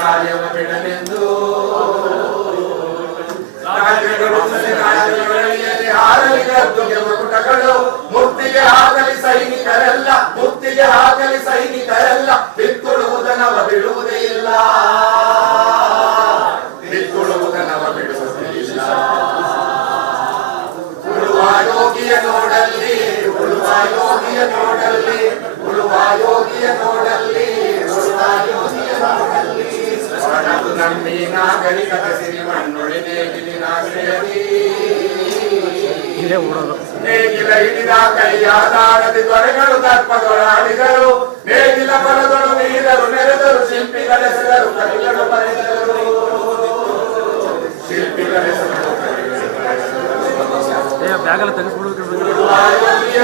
ಕಾರ್ಯವ ಬಿಡಲೆಂದು ಮಕುಟಗಳು ಮುಕ್ತಿಗೆ ಆಗಲಿ ಸೈನಿಕರೆಲ್ಲ ಮುಕ್ತಿಗೆ ಆಗಲಿ ಸೈನಿಕರೆಲ್ಲ ಬಿತ್ತುಳುವುದನವ ಬಿಡುವುದೇ ಇಲ್ಲ ಬಿತ್ತುಳುವುದನವ ಬಿಡುವುದೇ ಇಲ್ಲ ಉಳುವ ಯೋಗಿಯ ನೋಡಲ್ಲಿ ಉಳುವ ಯೋಗಿಯ ನೋಡಲ್ಲಿ ಉಳುವ ಯೋಗಿಯ ನೋಡಲ್ಲಿ ಉಳುವ ಯೋಗಿಯ ನೋಡಲ್ಲಿ ಹೊರಟು ನಂಬಿ ನಾಗರಿಕತೆ ಸಿರಿ ಮಣ್ಣುಳಿದೇಗಿಲಿ ನಾಗರಿಕರಿ ನೇಗಿಲ ಹಿಡಿದ ಕೈಯಾದಾರದಿ ದೊರೆಗಳು ದರ್ಪದೊಳಾಡಿದರು ನೇಗಿಲ ಬಲದೊಳು ನೀರರು ನೆರೆದರು ಶಿಲ್ಪಿಗಳೆಸರು ಕಲಿಗಳು ಬರೆದರು ಶಿಲ್ಪಿಗಳೆಸರು ಬ್ಯಾಗಲ್ಲ ತೆಗೆಸ್ಬಿಡೋದು ಉಳುವ ಯೋಗಿಯ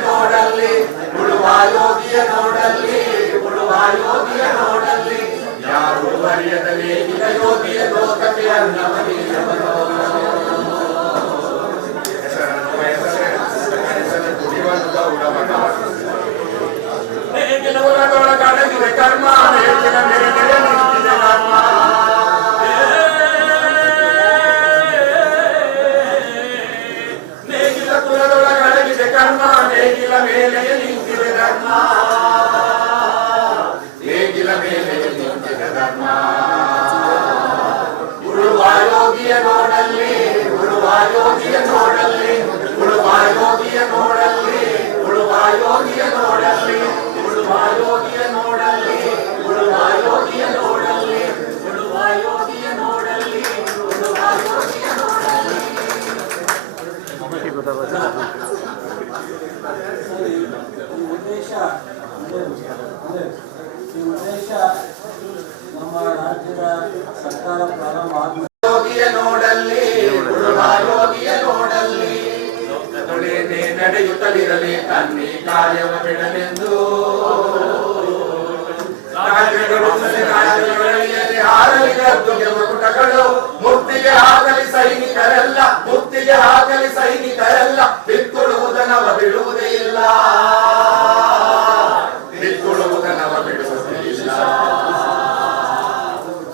ನೋಡಲ್ಲಿ ಉಳುವ ಯೋಗಿಯ ನೋಡಲ್ಲಿ ಉಳುವ ಯೋಗಿಯ ನೋಡಲ್ಲಿ ಯಾರು ಬರೆಯದ ನೇಗಿಲ ಯೋಗಿಯ ಲೋಕಕ್ಕೆ ಅನ್ನವನೀಯವನೋ ನೇಗಿಲದೊಳಗಡಗಿದೆ ಕರ್ಮ ನೇಗಿಲ ಮೇಲೆ ನಿಂತಿದೆ ಕರ್ಮ ನೇಗಿಲ ಕುಲದೊಳಗಡಗಿದೆ ಕರ್ಮ ನೇಗಿಲ ಮೇಲೆ ನಿಂತಿದೆ ಧರ್ಮ ನೇಗಿಲ ಮೇಲೆ ನಿಂತಿದೆ ಧರ್ಮ ಉಳುವ ಯೋಗಿಯ ನೋಡಲ್ಲಿ ಉಳುವ ಯೋಗಿಯ ನೋಡಲ್ಲಿ ಉಳುವ ಯೋಗಿಯ ನೋಡಲ್ಲಿ ಉಳುವ ಯೋಗಿಯ ನೋಡಲ್ಲಿ ಉಳುವ ಯೋಗಿಯ ನೋಡಲ್ಲಿ ಉಳುವ ಯೋಗಿಯ ನೋಡಲ್ಲಿ ಉಳುವ ಯೋಗಿಯ ನೋಡಲ್ಲಿ ಉಳುವ ಯೋಗಿಯ ನೋಡಲ್ಲಿ ಉದ್ದೇಶ ನಮ್ಮ ರಾಜ್ಯದ ಸರ್ಕಾರ ಪ್ರಾರಂಭ ಆದ ಯೋಗಿಯ ನೋಡಲ್ಲಿ ಉಳುವ ಯೋಗಿಯ ನೋಡಲ್ಲಿ ಲೋಕದೊಳೇನೆ ನಡೆಯುತ್ತಲಿರಲಿ ತನ್ನಿ ಕಾರ್ಯವ ಬಿಡಲೆಂದು ಹಾರಲಿ ಗದ್ದುಗೆ ಮಕುಟಗಳು ಮುಕ್ತಿಗೆ ಆಗಲಿ ಸೈನಿಕರೆಲ್ಲ ಮುಕ್ತಿಗೆ ಆಗಲಿ ಸೈನಿಕರೆಲ್ಲ ಬಿತ್ತುಳುವುದನವ ಬಿಡುವುದೇ ಇಲ್ಲ ಬಿತ್ತುಳುವುದನವ ಬಿಡುವುದೇ ಇಲ್ಲ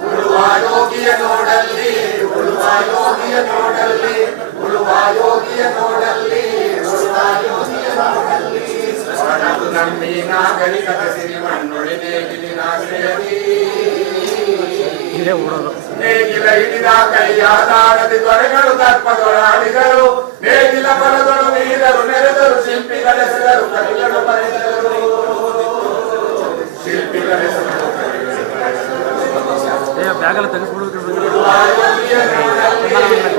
ಉಳುವ ಯೋಗಿಯ ನೋಡಲ್ಲಿ ಉಳುವ ಯೋಗಿಯ ನೋಡಲ್ಲಿ ಉಳುವ ಯೋಗಿಯ ನೋಡಲ್ಲಿ ಉಳುವ ಯೋಗಿಯ ನೋಡಲ್ಲಿ ಹೊರಟು ನಂಬಿ ನಾಗರಿಕತೆ ಸಿರಿ ಮಣ್ಣುಳಿದೇಗಿಲಿ ನಾಗರಿಕರಿ ನೇಗಿಲ ಹಿಡಿದ ಕೈಯಾದಾರದಿ ದೊರೆಗಳು ದರ್ಪದೊಳಾಡಿದರು ನೇಗಿಲ ಬಲದೊಳು ನೀರರು ನೆರೆದರು ಶಿಲ್ಪಿಗಳೆಸರು ಕಲಿಗಳು ಬರೆದರು ಶಿಲ್ಪಿಗಳೆಸರು ಬ್ಯಾಗಲ್ಲ ತೆಗೆಸ್ಬಿಡೋದು ಉಳುವ ಯೋಗಿಯ ನೋಡಲ್ಲಿ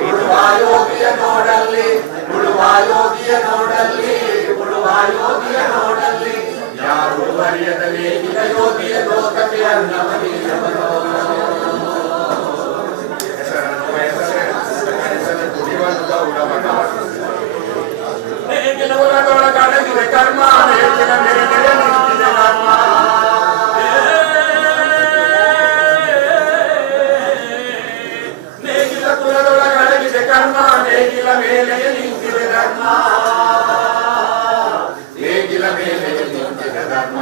ಉಳುವ ಯೋಗಿಯ ನೋಡಲ್ಲಿ ಉಳುವ ಯೋಗಿಯ ನೋಡಲ್ಲಿ ಉಳುವ ಯೋಗಿಯ ನೋಡಲ್ಲಿ ಯಾರು ಬರೆಯದ ನೇಗಿಲ ಯೋಗಿಯ ಲೋಕಕ್ಕೆ ಅನ್ನವನೀಯವನೋ ನೇಗಿಲದೊಳಗಡಗಿದೆ ಕರ್ಮ ನೇಗಿಲ ಮೇಲೆ ನಿಂತಿದೆ ಕರ್ಮ ನೇಗಿಲ ಕುಲದೊಳಗಡಗಿದೆ ಕರ್ಮ ನೇಗಿಲ ಮೇಲೆ ನಿಂತಿದೆ ಧರ್ಮ ನೇಗಿಲ ಮೇಲೆ ನಿಂತಿದೆ ಧರ್ಮ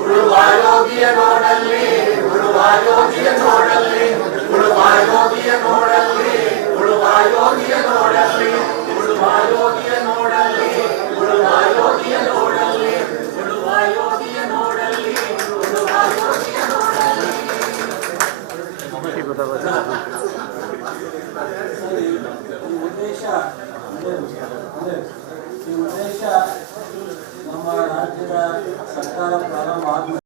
ಉಳುವ ಯೋಗಿಯ ನೋಡಲ್ಲಿ ಉಳುವ ಯೋಗಿಯ ನೋಡಲ್ಲಿ ಉಳುವ ಯೋಗಿಯ ನೋಡಲ್ಲಿ ಉಳುವ ಯೋಗಿಯ ನೋಡಲ್ಲಿ ಉಳುವ ಯೋಗಿಯ ನೋಡಲ್ಲಿ ಉಳುವ ಯೋಗಿಯ ನೋಡಲ್ಲಿ ಉಳುವ ಯೋಗಿಯ ನೋಡಲ್ಲಿ ಉಳುವ ಯೋಗಿಯ ನೋಡಲ್ಲಿ ಉದ್ದೇಶ ನಮ್ಮ ರಾಜ್ಯದ ಸರ್ಕಾರ ಪ್ರಾರಂಭ ಆದ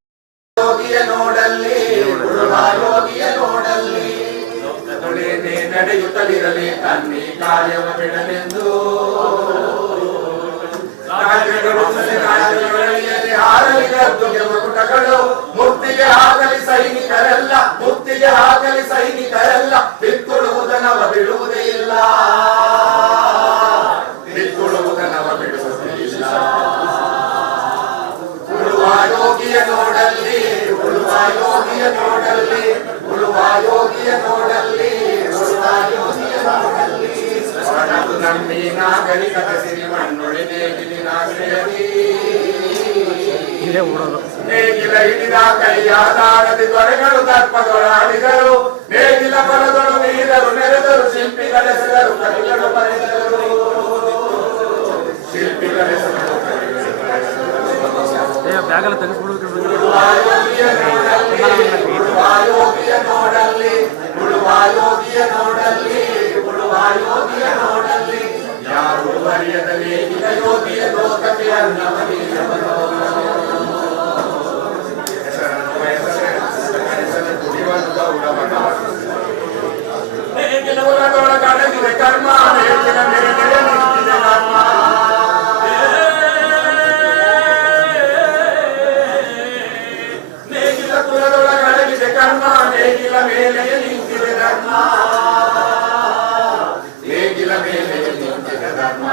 ಯೋಗಿಯ ನೋಡಲ್ಲಿ ಉಳುವ ಯೋಗಿಯ ನೋಡಲ್ಲಿ ಲೋಕದೊಳೇನೆ ನಡೆಯುತ್ತಲಿರಲಿ ತನ್ನಿ ಕಾರ್ಯವ ಬಿಡಲೆಂದು ಹಾರಲಿ ಗದ್ದುಗೆ ಮಕುಟಗಳು ಮುಕ್ತಿಗೆ ಆಗಲಿ ಸೈನಿಕರೆಲ್ಲ ಮುಕ್ತಿಗೆ ಆಗಲಿ ಸೈನಿಕರೆಲ್ಲ ಬಿತ್ತುಳುವುದನವ ಬಿಡುವುದೇ ಇಲ್ಲ ಬಿತ್ತುಳುವುದನವ ಬಿಡುವುದೇ ಇಲ್ಲ ಉಳುವ ಯೋಗಿಯ ನೋಡಲ್ಲಿ ಉಳುವ ಯೋಗಿಯ ನೋಡಲ್ಲಿ ಉಳುವ ಯೋಗಿಯ ನೋಡಲ್ಲಿ ಉಳುವ ಯೋಗಿಯ ನೋಡಲ್ಲಿ ಹೊರಟು ನಂಬಿ ನಾಗರಿಕತೆ ಸಿರಿ ಮಣ್ಣುಳಿದೇಗಿಲಿ ನಾಗರಿಕರಿ ನೇಗಿಲ ಹಿಡಿದ ಕೈಯಾದಾರದಿ ದೊರೆಗಳು ದರ್ಪದೊಳಾಡಿದರು ನೇಗಿಲ ಬಲದೊಳು ನೀರರು ನೆರೆದರು ಶಿಲ್ಪಿಗಳೆಸೆದರು ಕವಿಗಳು ಬರೆದರು ಶಿಲ್ಪಿಗಳೆಸೆದರು ಬ್ಯಾಗೆಲ್ಲ ತೆಗೆಸ್ಬಿಡ್ಬೇಕು ಉಳುವಾಯೋಗಿಯ ನೋಡಲ್ಲಿ ಉಳುವಾಯೋಗಿಯ ನೋಡಲ್ಲಿ ಉಳುವಾಯೋಗಿಯ ನೋಡಲ್ಲಿ ಯಾರು ಬರೆಯದ ನೇಗಿಲ ಯೋಗಿಯ ಲೋಕಕ್ಕೆ ಅನ್ನವನೀಯವನೋ ನೇಗಿಲ ಹೊಲದೊಳಗಡಗಿದೆ ಕರ್ಮ ನೇಗಿಲ ಮೇಲೆ ನಿಂತಿದೆ ಕರ್ಮ ನೇಗಿಲ ಕುಲದೊಳಗಡಗಿದೆ ಕರ್ಮ ನೇಗಿಲ ಮೇಲೆ ನಿಂತಿದೆ ಧರ್ಮ ನೇಗಿಲ ಮೇಲೆ ನಿಂತಿದೆ ಧರ್ಮ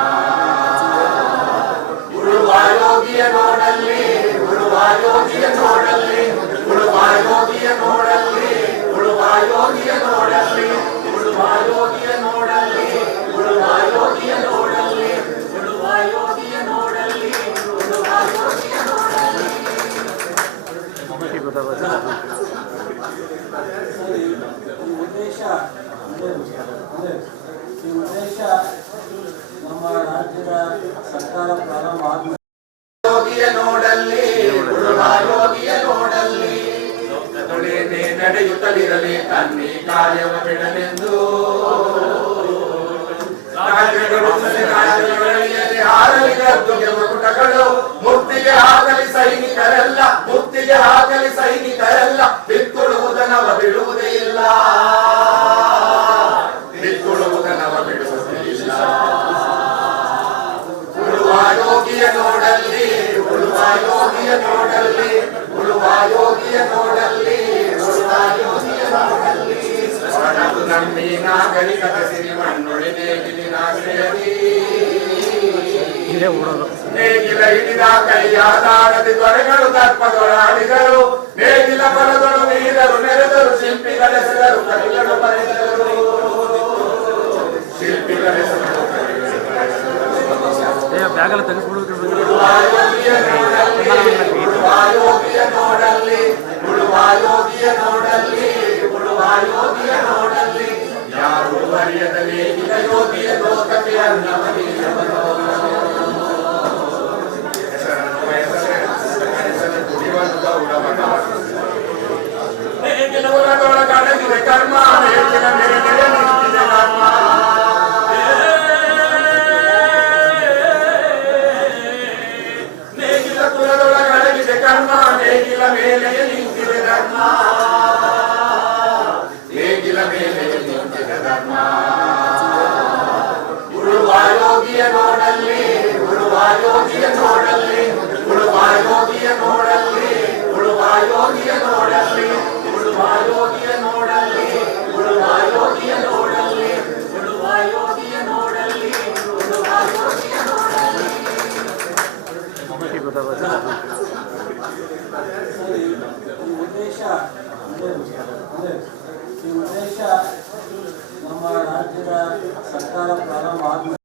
ಉಳುವಾಯೋಗಿಯ ನೋಡಲ್ಲಿ ಉಳುವಾಯೋಗಿಯ ನೋಡಲ್ಲಿ ಉಳುವಾಯೋಗಿಯ ನೋಡಲ್ಲಿ ಉಳುವಾಯೋಗಿಯ ನೋಡಲ್ಲಿ ಉಳುವಾಯೋಗಿಯ ನೋಡಲ್ಲಿ ಉಳುವಾಯೋಗಿಯ ನೋಡಲ್ಲಿ ಉಳುವಾಯೋಗಿಯ ನೋಡಲ್ಲಿ ಉಳುವಾಯೋಗಿಯ ನೋಡಲ್ಲಿ ಈ ಉದ್ದೇಶ ನಮ್ಮ ರಾಜ್ಯದ ಸರ್ಕಾರ ಪ್ರಾರಂಭ ಆದ್ಮೇಲೆ ಯೋಗಿಯ ನೋಡಲ್ಲಿ ಉಳುವಾಯೋಗಿಯ ನೋಡಲ್ಲಿ ಲೋಕದೊಳೇನೆ ನಡೆಯುತ್ತಲಿರಲಿ ತನ್ನಿ ಕಾರ್ಯವ ಬಿಡಲೆಂದು ರಾಜ್ಯಗಳಲ್ಲಿ ಹಾರಲಿ ಗದ್ದುಗೆ ಮಕುಟಗಳು ಮುಕ್ತಿಗೆ ಆಗಲಿ ಸೈನಿಕರೆಲ್ಲ ಮುಕ್ತಿಗೆ ಆಗಲಿ ಸೈನಿಕರೆಲ್ಲ ಬಿತ್ತುಳುವುದನವ ಬಿಡುವುದೇ ಇಲ್ಲ ಬಿತ್ತುಳುವುದನವ ಬಿಡುವುದೇ ಇಲ್ಲ ಉಳುವಾಯೋಗಿಯ ನೋಡಲ್ಲಿ ಉಳುವಾಯೋಗಿಯ ನೋಡಲ್ಲಿ ಉಳುವಾಯೋಗಿಯ ನೋಡಲ್ಲಿ ಉಳುವಾಯೋಗಿಯ ನೋಡಲ್ಲಿ ಹೊರಟು ನಮ್ಮಿ ನಾಗರಿಕತೆ ಸಿರಿ ಮಣ್ಣುಳಿ ನೇಗಿಲಿನಾಶ್ರಯದಿ ನೇಗಿಲ ಹಿಡಿದ ಕೈಯಾದಾರದಿ ದೊರೆಗಳು ದರ್ಪದೊಳಾಡಿದರು ನೇಗಿಲ ಬಲದೊಳು ನೀರರು ನೆರೆದರು ಶಿಲ್ಪಿಗಳೆಸೆದರು ಕವಿಗಳು ಬರೆದರು ಶಿಲ್ಪಿಗಳೆಸೆದರು ಕವಿಗಳು ಬರೆದರು ಬ್ಯಾಗೆಲ್ಲ ತೆಗೆಸ್ಬಿಡ್ಬೇಕು ಉಳುವಾಯೋಗಿಯ ನೋಡಲ್ಲಿ ಉಳುವಾಯೋಗಿಯ ನೋಡಲ್ಲಿ ಉಳುವಾಯೋಗಿಯ ನೋಡಲ್ಲಿ ಉಳುವಾಯೋಗಿಯ ನೋಡಲ್ಲಿ ಯಾರು ಬರೆಯದ ನೇಗಿಲ ಯೋಗಿಯ ಲೋಕಕ್ಕೆ ಅನ್ನವನೀಯವನೋ ನೇಗಿಲ ಹೊಲದೊಳಗಡಗಿದೆ ಕರ್ಮ ನೇಗಿಲ ಮೇಲೆ ನಿಂತಿದೆ ಕರ್ಮ ನೇಗಿಲ ಕುಲದೊಳಗಡಗಿದೆ ಕರ್ಮ ನೇಗಿಲ ಮೇಲೆ ನಿಂತಿದೆ ಧರ್ಮ ನೇಗಿಲ ಮೇಲೆ ನಿಂತಿದೆ ಧರ್ಮ ಉಳುವಾಯೋಗಿಯ ನೋಡಲ್ಲಿ ಉಳುವಾಯೋಗಿಯ ನೋಡಲ್ಲಿ ಉಳುವಾಯೋಗಿಯ ನೋಡಲ್ಲಿ ಉಳುವಾಯೋಗಿಯ ನೋಡಲ್ಲಿ ಉಳುವಾಯೋಗಿಯ ನೋಡಲ್ಲಿ ಉಳುವಾಯೋಗಿಯ ನೋಡಲ್ಲಿ ಉಳುವಾಯೋಗಿಯ ನೋಡಲ್ಲಿ ಉಳುವಾಯೋಗಿಯ ನೋಡಲ್ಲಿ ಈ ಉದ್ದೇಶ ನಮ್ಮ ರಾಜ್ಯದ ಸರ್ಕಾರ ಪ್ರಾರಂಭ ಆದ್ಮೇಲೆ